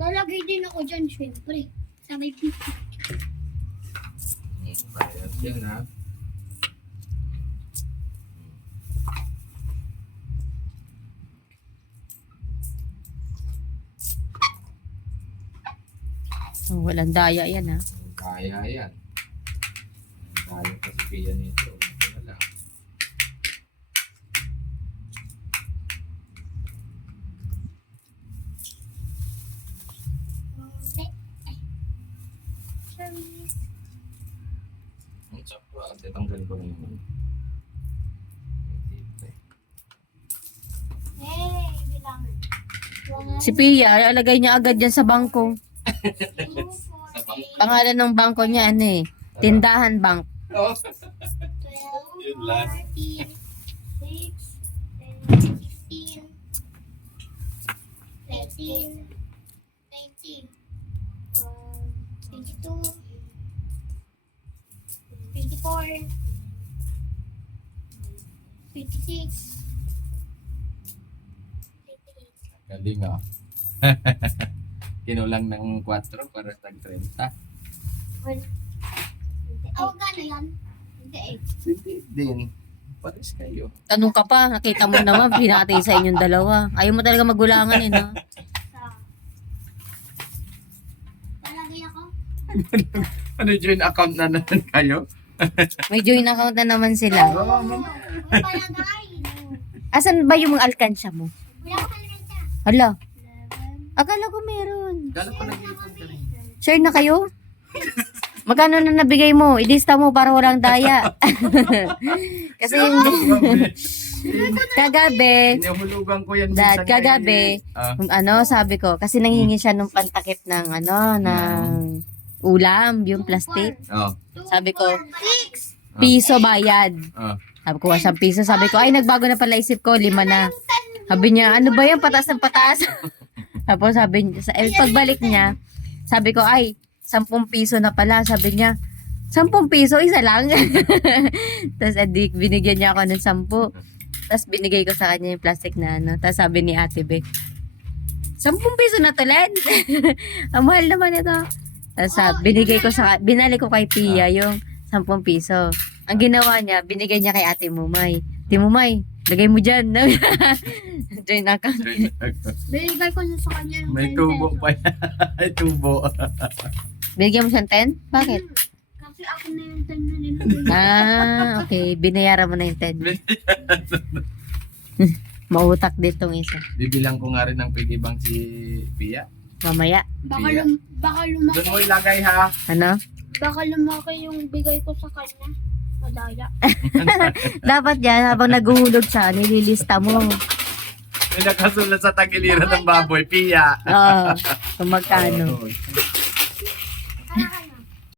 Lalagay din ako dyan, syempre. Sabay pizza. Bayad yan ha. Oh, walang daya yan ha. Kaya yan. Kaya kasi kaya nito. Wala. Okay. Ay. Service. Ang sakto. Tanggalin ko na yun. Hey, bilangan. Si Pia, alagay niya agad yan sa bangko. 2, 4, Pangalan ng bangko niya, ano eh? Tindahan Bank. 12, Yun lang. 14, 16, 17, 18, 19, 22, 24, 26, 28. Galing ah. Kinulang ng 4 para tag 30. Oh, gano'n yan? Hindi eh. Hindi din. Pares kayo. Tanong ka pa, nakita mo naman, pinakatay sa inyong dalawa. Ayaw mo talaga magulangan eh, no? Lalagay ako? Ano joint account na naman kayo? May joint account na naman sila. Oo, ma'am. Palagay. Asan ba yung alkansya mo? Wala ko palagay siya. Hala, 11. akala ko meron. Kala pa nag-iipon ka rin. Share na kayo? Magkano na nabigay mo? Ilista mo para walang daya. Kasi kagabi, Inihulugan ko yan. Dad, minsan kagabi, sabi ko, kasi nanghingi siya nung pantakip ng ulam, yung plastic. Oh. Sabi ko, 6. piso bayad. Oh. Sabi ko, 1 piso. Sabi ko, ay, nagbago na pala isip ko, 5 na. Sabi niya, ano ba yan? Pataas ng pataas. Tapos sabi niya, pagbalik niya, sabi ko, ay, 10 piso na pala. Sabi niya, 10 piso, isa lang. Tapos binigyan niya ako ng 10. Tapos binigay ko sa kanya yung plastic na ano. Tapos sabi ni Ate Beck, 10 piso na to, Len. Ang mahal naman ito. Tapos binalik ko kay Pia yung 10 piso. Ang ginawa niya, binigay niya kay Ate Mumay. Ate Mumay, lagay mo dyan. Join account. Binigay ko na sa kanya yung May 10 tubo pesos. pa yan. May tubo. Binigyan mo siyang 10? Bakit? Kasi ako na yung 10 na nilagay. Okay. Binayaran mo na yung 10. Mautak ditong isa. Bibilang ko nga rin ng piggy bank si Pia. Mamaya. Baka lumaki. Doon mo ilagay ha. Ano? Baka lumaki yung bigay ko sa kanya. Madaya. Dapat yan, habang naguhulog siya, nililista mo. May nakasulat sa tagiliran ng baboy, Pia. Oo. Kung magkano. Oo. Kaya